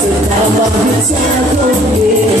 Você tava me te acolher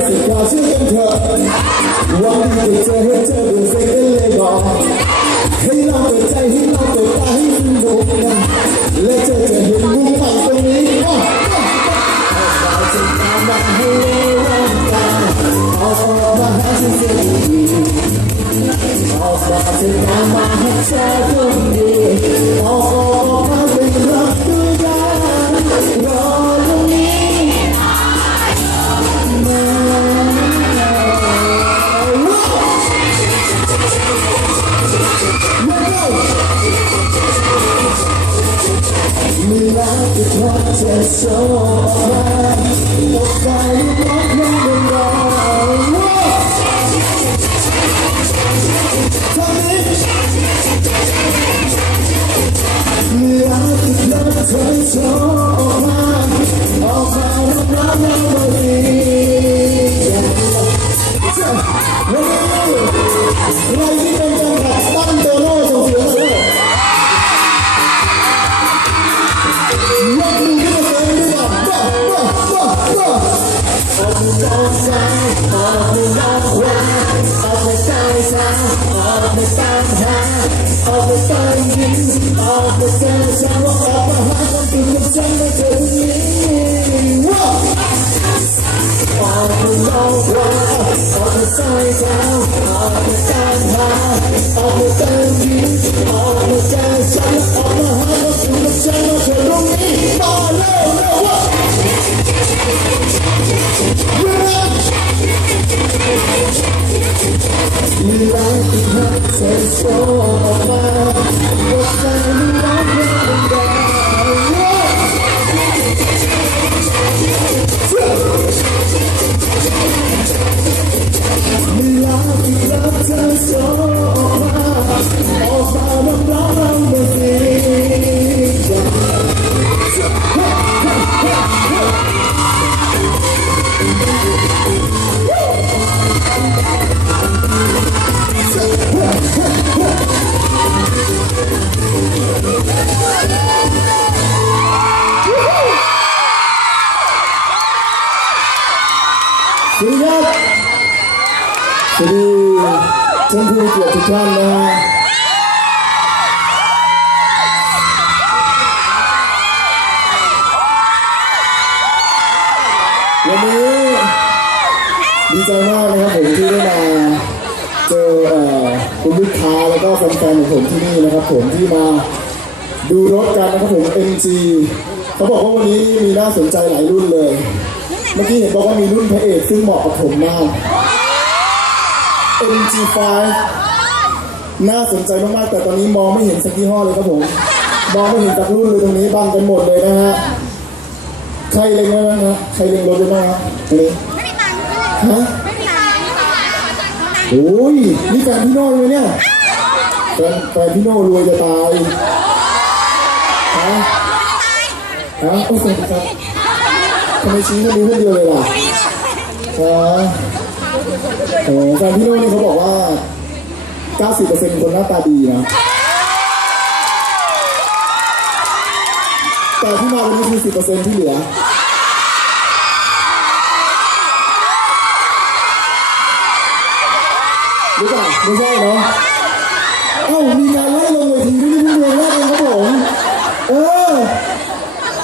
Me like it was and so alright. side, of the north wide, of the south side, of the south high, of the sun view, of the sun shower, of the heart of the sun that you need. Of the north wide, of the south side, of the south high, of the sun view. สวัสดีท่านผู้เกียรติทุกท่านนะวันนี้ดีใจมากนะครับผมที่ได้มาเจอคุณลูกค้าแล้วก็แฟนๆของผมที่นี่นะครับผมที่มาดูรถกันนะครับผม MG เขาบอกว่าวันนี้มีน่าสนใจหลายรุ่นเลย เมื่อกี้เห็นบอกว่ามีรุ่นพระเอกซึ่งเหมาะกับผมมาก MG5 น่าสนใจมากๆแต่ตอนนี้มองไม่เห็นสักยี่ห้อเลยครับผม มองไม่เห็นสักรุ่นเลยตรงนี้บังกันหมดเลยนะฮะ ใครเล็งไว้บ้างฮะใครเล็งรถไว้บ้างฮะเล็งไม่มีตังฮะไม่มีตังโอ้ยนี่แฟนพี่โน่เลยเนี่ยแฟนพี่โน่รวยจะตายฮะฮะโอ้ยครับทำไมชี้คนนี้คนเดียวเลยล่ะฮะ โอ้แฟนพี่โน่นี่เขาบอกว่า 90%คนหน้าตาดีนะ แต่ที่มาวันนี้คือ10%ที่เหลือรือเปล่าไม่ใช่เนาะเอ้ามีงานไงเวทีด้วยนี่เพิ่งเดือนแรกเองครับผม เออ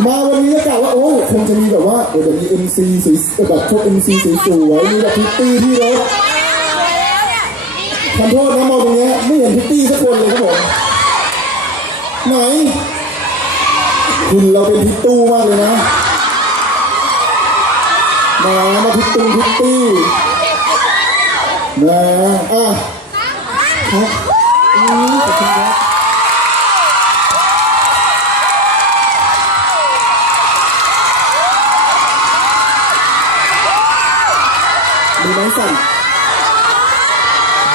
มาวันนี้ก็กะว่าโอ้คงจะมีแบบว่าเดี๋ยวมี MC สวยแบบพวก MC สวยๆมีแบบพิตตี้ที่รถขอโทษนะมองตรงนี้ไม่เห็นพิตตี้สักคนเลยครับผมไหนคุณเราเป็นพิตตู้มากเลยนะมามาพิตตู้พิตตี้นะอะ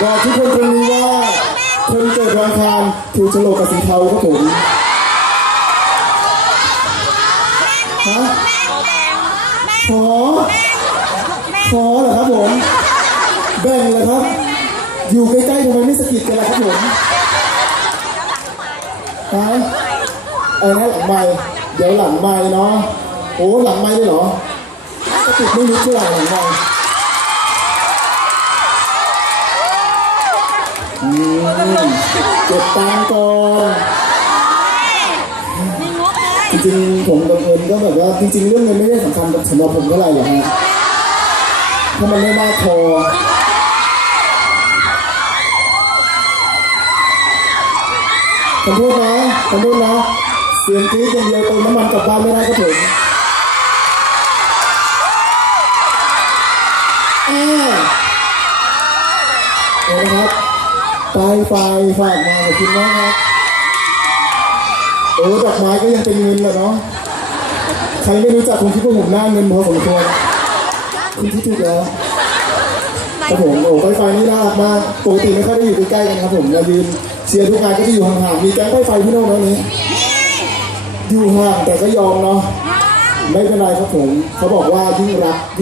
บอกทุกคนตรงนี้ว่าคนเกิดวันอังคารถูกโฉลกกับสีเทาครับผมฮะขอขอเหรอครับผมแบ่งเลยครับ อยู่ใกล้ๆทำไมไม่สะกิดกันล่ะครับผมฮะเออนะหลังไม้เดี๋ยวหลังไม้เนาะโอ้หลังไม้เลยเหรอสะกิดไม่รู้เท่าไหร่หลังไม้ อืมเก็บตังค์ก่อนจริงๆผมกับเงินก็แบบว่าจริงๆเรื่องเงินไม่ได้สำคัญกับสำหรับผมเท่าไหร่หรอกฮะถ้ามันไม่มากพอขอโทษนะขอโทษนะเสียงกรี๊ดอย่างเดียวเติมน้ำมันกลับบ้านไม่ได้ครับผมอ่าเดี๋ยวนะครับ ปลายไฟฝากมาขอบคุณมากครับโอ้ดอกไม้ก็ยังเป็นเงินเลยเนาะใครไม่รู้จักคงคิดว่าผมหน้าเงินพอสมควรคุณที่ถูกแล้วครับผมโอ้ไฟไฟนี่น่ารักมากปกติไม่ค่อยได้อยู่ใกล้ๆกันครับผมเรายืนเชียร์ทุกงานก็จะอยู่ห่างๆมีแก๊งไฟไฟพี่โน้องไหมนี้อยู่ห่างแต่ก็ยอมเนาะไม่เป็นไรครับผมเขาบอกว่ายิ่งรักยิ่ง